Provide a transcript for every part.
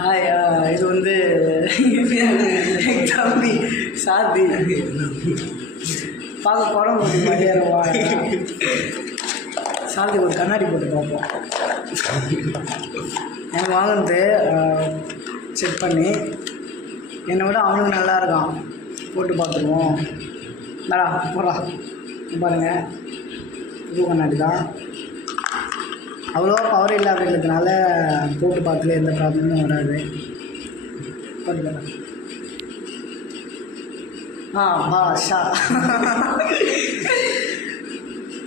Hi, இது வந்து தம்பி சாத்தி பார்க்க குடம் போட்டு மாதிரியா சாத்தி ஒரு கண்ணாடி போட்டு பார்ப்போம். எனக்கு வாங்கினது செக் பண்ணி என்னை விட அவனுக்கு நல்லா இருக்கான், போட்டு பார்த்துருவோம். மேடா போடா பாருங்கள், புது கண்ணாடி தான், அவ்வளோவா பவர் இல்லை அப்படின்றதுனால போட்டு பார்க்கல, எந்த ப்ராப்ளமும் வராது. போட்டுக்கலாம். பாஷா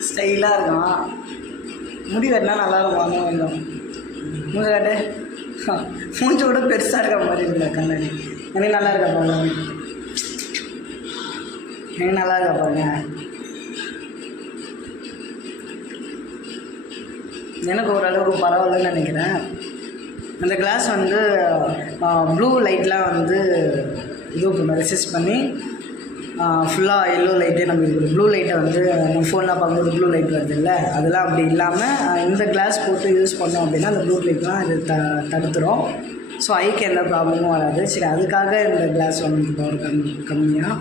ஸ்டைலாக இருக்கான், முடி வெட்டினா நல்லாயிருக்கும். வாங்க கொஞ்சம் மூஞ்ச காட்டு, மூஞ்ச கூட பெருசாக இருக்க மாதிரி இருக்குல்ல கண்ணாடி. எனக்கு நல்லா இருக்கா பாருங்க, எனக்கு நல்லா இருக்கா பாருங்க. எனக்கு ஓரளவுக்கு பரவாயில்லன்னு நினைக்கிறேன். அந்த கிளாஸ் வந்து ப்ளூ லைட்லாம் வந்து இது பண்ண ரெசிஸ்ட் பண்ணி ஃபுல்லாக எல்லோ லைட்டே நம்ம இது ப்ளூ லைட்டை வந்து நம்ம ஃபோன்லாம் பார்க்கும்போது ப்ளூ லைட் வருது இல்லை, அதெல்லாம் அப்படி இல்லாமல் இந்த கிளாஸ் போட்டு யூஸ் பண்ணோம் அப்படின்னா அந்த ப்ளூ லைட்லாம் இது தடுத்துரும். ஸோ ஐக்கு எந்த ப்ராப்ளமும் வராது. சரி, அதுக்காக இந்த கிளாஸ் வந்து பவர் கம்மியாக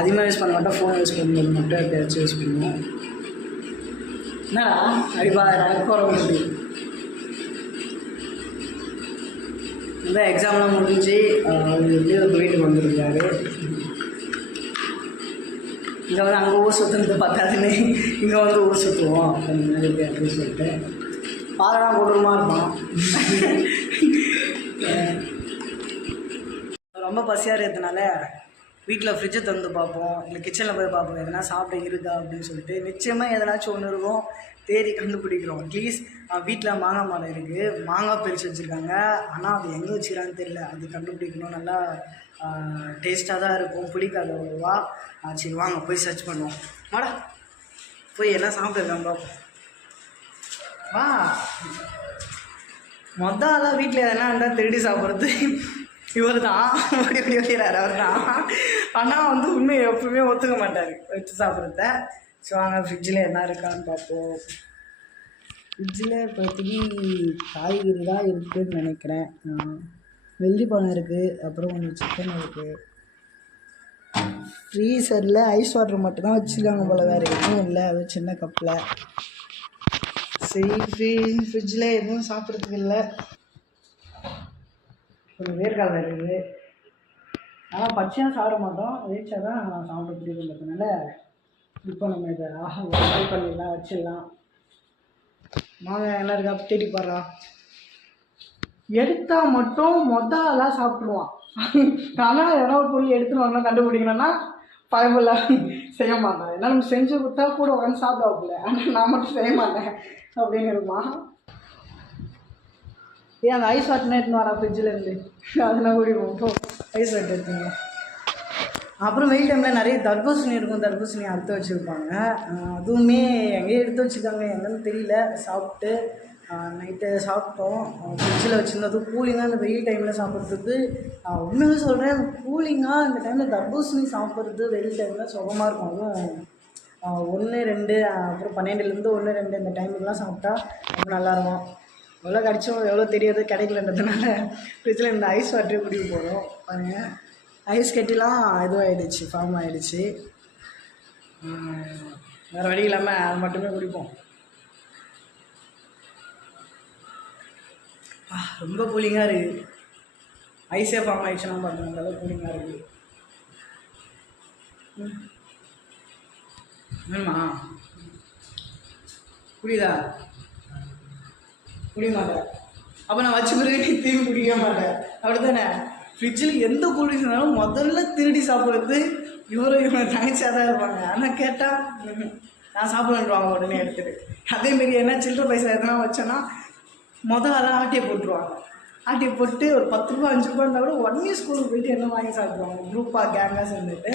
அதிகமாக யூஸ் பண்ண மாட்டோம், ஃபோன் யூஸ் பண்ணும்போது மட்டும் எப்பயாச்சும் யூஸ் பண்ணுவோம். என்னடா அடிப்பா போகிற இந்த எக்ஸாம்லாம் முடிஞ்சு அவர் எப்படி ஒரு வீட்டுக்கு வந்துருக்காரு. இங்கே வந்து அங்கே ஊர் சுற்றுறது பார்த்தாதுன்னு இங்கே வந்து ஊர் சுற்றுவோம் அப்படின்னு சொல்லிட்டு பார்க்கலாம் கொடூரமாக இருக்கும். ரொம்ப பசியாக இருக்கிறதுனால வீட்டில் ஃப்ரிட்ஜை திறந்து பார்ப்போம், இல்லை கிச்சனில் போய் பார்ப்போம் எதனா சாப்பிட இருக்கா அப்படின்னு சொல்லிட்டு. நிச்சயமாக எதனாச்சும் ஒன்று இருக்கும், தேடி கண்டுபிடிக்கிறோம். அட்லீஸ்ட் வீட்டில் மாங்காய் மரம் இருக்குது, மாங்காய் பறித்து வச்சுருக்காங்க, ஆனால் அது எங்கே வச்சுக்கிறான்னு தெரியல, அது கண்டுபிடிக்கணும். நல்லா டேஸ்ட்டாக தான் இருக்கும், பிடிக்காது அவ்வளோவா. சரி வாங்க போய் சர்ச் பண்ணுவோம். வாடா போய் என்ன சாப்பிட்ருக்காங்க பார்ப்போம். வா, மொதல் வீட்டில் எதனா இருந்தால் திருடி சாப்பிட்றது இவர் தான், ஓடி ஓடி ஓடிறாரு அவர் தான். ஆனால் வந்து உண்மையை எப்பவுமே ஒத்துக்க மாட்டார் வச்சு சாப்பிட்றத. ஸோ வாங்க ஃப்ரிட்ஜில் என்ன இருக்கான்னு பார்ப்போம். ஃப்ரிட்ஜில் இப்போதைக்கு காய்கறி தான் இருக்குதுன்னு நினைக்கிறேன். வெள்ளி பழம் இருக்குது, அப்புறம் கொஞ்சம் சிக்கன் இருக்குது. ஃப்ரீசரில் ஐஸ் வாட்டர் மட்டும்தான் வச்சுருக்காங்க போல், வேறு எதுவும் இல்லை. அது சின்ன கப்பில். சரி, ஃப்ரிட்ஜில் எதுவும் சாப்பிட்றதுக்கு இல்லை. கொஞ்சம் வேர்க்காலம் இருக்குது, ஆனால் பச்சையாக சாப்பிட மாட்டோம், வேச்சா தான் சாப்பிட பிடிக்குன்றதுனால இப்போ நம்ம இதை ஃப்ரை பண்ணிடலாம், வச்சிடலாம். வாங்க என்ன இருக்கா தேடி பாடுறா. எடுத்தால் மட்டும் மொதலாம் சாப்பிடுவான், ஆனால் ஏன்னா ஒரு பொருள் எடுத்துன்னு வரணும் கண்டுபிடிக்கணும்னா பயமில்ல செய்ய மாட்டேன். ஏன்னா நம்ம செஞ்சு கொடுத்தா கூட உட்காந்து சாப்பிட வைக்கல, ஆனால் நான் மட்டும் செய்ய மாட்டேன் அப்படின்னு இருப்பான். ஏன் அந்த ஐஸ் வாட்டர் எடுத்துன்னு வரா ஃப்ரிட்ஜில் இருந்து, அதெல்லாம் குடிப்போம். போ ஐஸ் வாட்டர் எடுத்துங்க. அப்புறம் வெயில் டைமில் நிறைய தர்பூசணி இருக்கும், தர்பூசணி அறுத்து வச்சுருப்பாங்க. அதுவுமே எங்கேயும் எடுத்து வச்சுருக்காங்க, என்னன்னு தெரியல. சாப்பிட்டு நைட்டு சாப்பிட்டோம், ஃப்ரிட்ஜில் வச்சுருந்தது கூலிங்காக. அந்த வெயில் டைமில் சாப்பிட்றதுக்கு உண்மையாக சொல்கிறேன், கூலிங்காக இந்த டைமில் தர்பூசணி சாப்பிட்றது வெயில் டைமில் சுகமாக இருக்கும். அதுவும் 1, 2 அப்புறம் 12லேருந்து 1, 2 இந்த டைமுக்கெலாம் சாப்பிட்டா ரொம்ப நல்லாயிருக்கும். எவ்வளோ கிடச்சோம் எவ்வளோ தெரியாது, கிடைக்கலன்றதுனால ஃப்ரிட்ஜில் இந்த ஐஸ் வாட்டரே குடிக்க போகிறோம். பாருங்கள், ஐஸ் கட்டிலாம் இதுவாகிடுச்சு, ஃபார்ம் ஆகிடுச்சு. வேறு வழி இல்லாமல் அது மட்டுமே குடிப்போம். ரொம்ப கூலிங்காக இருக்குது, ஐஸே ஃபார்ம் ஆகிடுச்சுன்னா பாருங்கள், அந்தளவுக்கு கூலிங்காக இருக்குது. வேணுமா புரியுதா? குடிக்க மாட்டேன். அப்போ நான் வச்ச பிறகு நீ திரும்பி குடிக்க மாட்டேன், அப்படி தானே? ஃப்ரிட்ஜில் எந்த கூலிங்ஸ்னாலும் முதல்ல திருடி சாப்பிட்றது இவங்க தனிச்சாக தான் இருப்பாங்க. ஆனால் கேட்டால் நான் சாப்பிடுவாங்க உடனே எடுத்துகிட்டு. அதேமாரி என்ன சில்லற பைசா எதனா வச்சோன்னா அதெல்லாம் ஆட்டியை போட்டுருவாங்க. ஆட்டியை போட்டு ஒரு 10 ரூபா 5 ரூபா இருந்தால் கூட உடனே ஸ்கூலுக்கு போயிட்டு என்ன வாங்கி சாப்பிடுவாங்க, குரூப்பாக கேங்காக சேர்ந்துட்டு.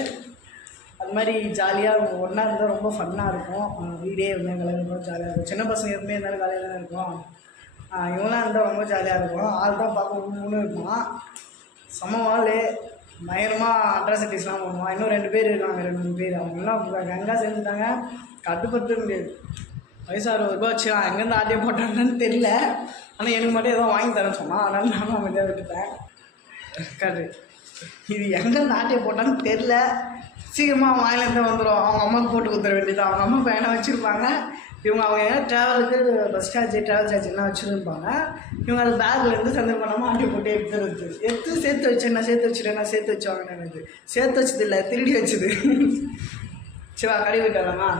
அது மாதிரி ஜாலியாக ஒன்றா இருந்தால் ரொம்ப ஃபன்னாக இருக்கும். வீடே இருந்தால் காலையில் ஜாலியாக இருக்கும். சின்ன பசங்க எதுவுமே இருந்தாலும் காலையில் தான் இருக்கும். இவங்களாம் இருந்தால் ரொம்ப ஜாலியாக இருக்கும். ஆள் தான் பார்க்க 3 இருப்பான், சமவாள் பயங்கரமாக அட்ராசிட்டிஸ்லாம் பண்ணுவான். இன்னும் 2 பேர் இருக்காங்க, 2 பேர். அவங்களாம் கங்கா சேர்ந்துட்டாங்க, கட்டுப்படுத்த முடியாது. வயசு 60 ரூபா வச்சு எங்கேருந்து ஆட்டியை போட்டாங்கன்னு தெரியல. ஆனால் எனக்கு மட்டும் ஏதோ வாங்கி தரேன்னு சொன்னான். அதனால நானும் அமைதியாக விட்டுட்டேன். காட்டு இது எங்கே நாட்டையை போட்டான்னு தெரில. சீக்கிரமாக அவன் வாயிலேருந்து வந்துடும். அவங்க அம்மாவுக்கு போட்டு கொடுத்துட வேண்டியதான். அவங்க அம்மா பையனை வச்சுருப்பாங்க. இவங்க அவங்க ட்ராவலுக்கு பஸ் சார்ஜ் ட்ராவல் சார்ஜ்லாம் வச்சுருப்பாங்க. இவங்க அது பேக்லேருந்து சந்தர்ப்பம் பண்ணாமல் ஆட்டி போட்டு எடுத்து சேர்த்து சேர்த்து வச்சுவாங்க. எனக்கு சேர்த்து வச்சது இல்லை, திருடி வச்சுது. சிவா கடை விட்டாராமா.